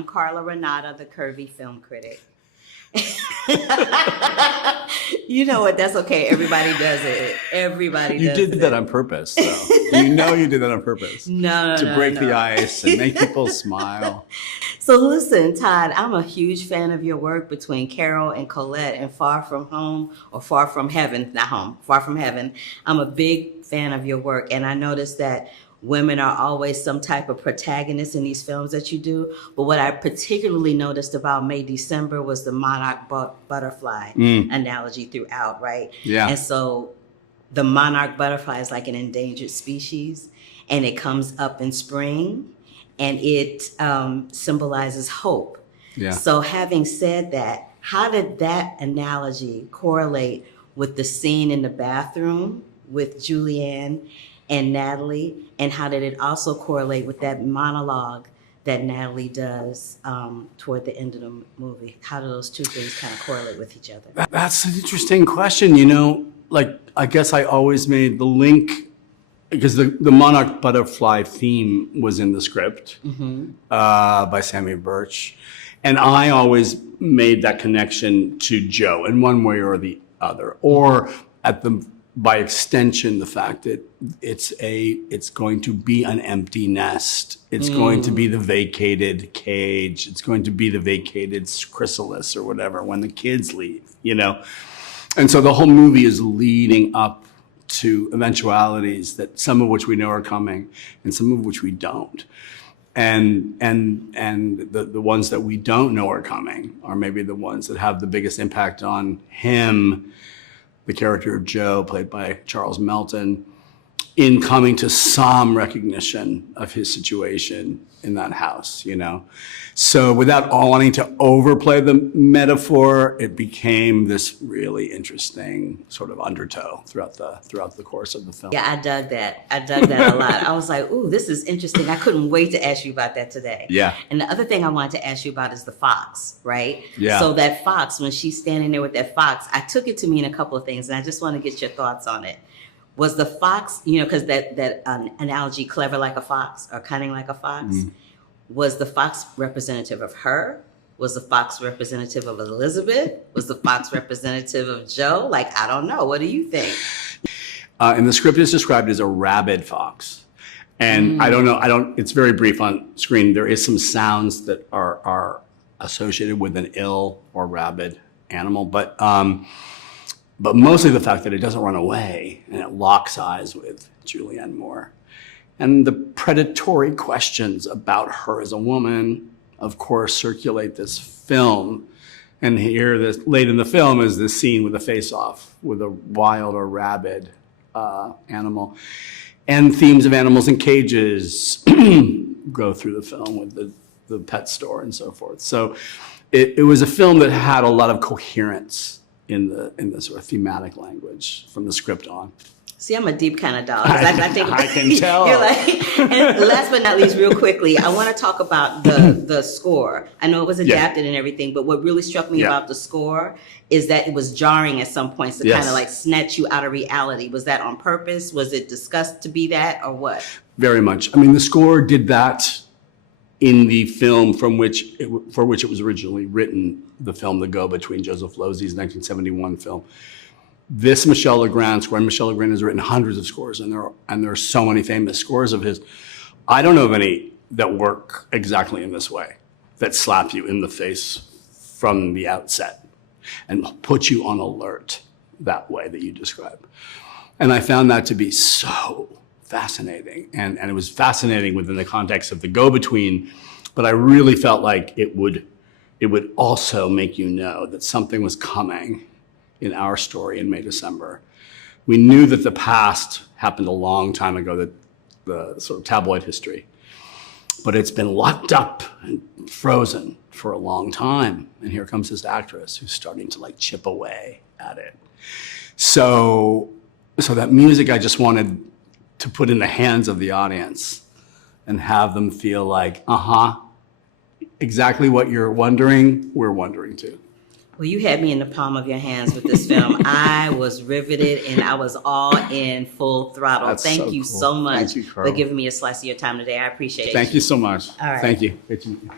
I'm Carla Renata, the Curvy Film Critic. You know what? That's okay. Everybody does it. Everybody does it. You did that on purpose, though. You know you did that on purpose. No, to break the ice and make people smile. So listen, Todd, I'm a huge fan of your work between Carol and Colette and Far From Home or Far From Heaven, not home, Far From Heaven. I'm a big fan of your work, and I noticed that women are always some type of protagonist in these films that you do. But what I particularly noticed about May December was the monarch butterfly analogy throughout, right? Yeah. And so the monarch butterfly is like an endangered species, and it comes up in spring, and it symbolizes hope. Yeah. So having said that, how did that analogy correlate with the scene in the bathroom with Julianne and Natalie, and how did it also correlate with that monologue that Natalie does toward the end of the movie? How do those two things kind of correlate with each other? That's an interesting question. You know, like, I guess I always made the link because the monarch butterfly theme was in the script by Sammy Birch. And I always made that connection to Joe in one way or the other, or by extension, the fact that it's going to be an empty nest. It's going to be the vacated cage. It's going to be the vacated chrysalis or whatever when the kids leave, you know? And so the whole movie is leading up to eventualities that some of which we know are coming and some of which we don't. And the ones that we don't know are coming are maybe the ones that have the biggest impact on him, the character of Joe, played by Charles Melton, in coming to some recognition of his situation in that house, you know? So without wanting to overplay the metaphor, it became this really interesting sort of undertow throughout the course of the film. Yeah, I dug that. I dug that a lot. I was like, ooh, this is interesting. I couldn't wait to ask you about that today. Yeah. And the other thing I wanted to ask you about is the fox, right? Yeah. So that fox, when she's standing there with that fox, I took it to mean a couple of things, and I just want to get your thoughts on it. Was the fox, you know, because that analogy, clever like a fox or cunning like a fox, was the fox representative of her? Was the fox representative of Elizabeth? Was the fox representative of Joe? Like, I don't know. What do you think? In the script, it's described as a rabid fox. And I don't know, it's very brief on screen. There is some sounds that are associated with an ill or rabid animal, but mostly the fact that it doesn't run away and it locks eyes with Julianne Moore. And the predatory questions about her as a woman, of course, circulate this film. And here, late in the film, is this scene with a face-off with a wild or rabid animal. And themes of animals in cages go through the film with the pet store and so forth. So it was a film that had a lot of coherence in the sort of thematic language from the script on. See, I'm a deep kind of dog. I think I can tell. You're like, and last but not least, real quickly, I want to talk about the score. I know it was adapted and everything, but what really struck me about the score is that it was jarring at some points to kind of like snatch you out of reality. Was that on purpose? Was it discussed to be that, or what? Very much. I mean, the score did that in the film for which it was originally written, the film The Go-Between, Joseph Losey's 1971 film. This Michel Legrand score, and Michel Legrand has written hundreds of scores, and there are so many famous scores of his. I don't know of any that work exactly in this way, that slap you in the face from the outset and put you on alert that way that you describe. And I found that to be so fascinating, and it was fascinating within the context of The Go-Between, but I really felt like it would also make you know that something was coming in our story in May, December. We knew that the past happened a long time ago, that the sort of tabloid history, but it's been locked up and frozen for a long time. And here comes this actress who's starting to like chip away at it. So that music I just wanted to put in the hands of the audience and have them feel like, exactly what you're wondering, we're wondering too. Well, you had me in the palm of your hands with this film. I was riveted and I was all in full throttle. That's Thank you cool. so much Thank you, Carl. for giving me a slice of your time today. I appreciate it. Thank you so much. All right. Thank you. Great to meet you.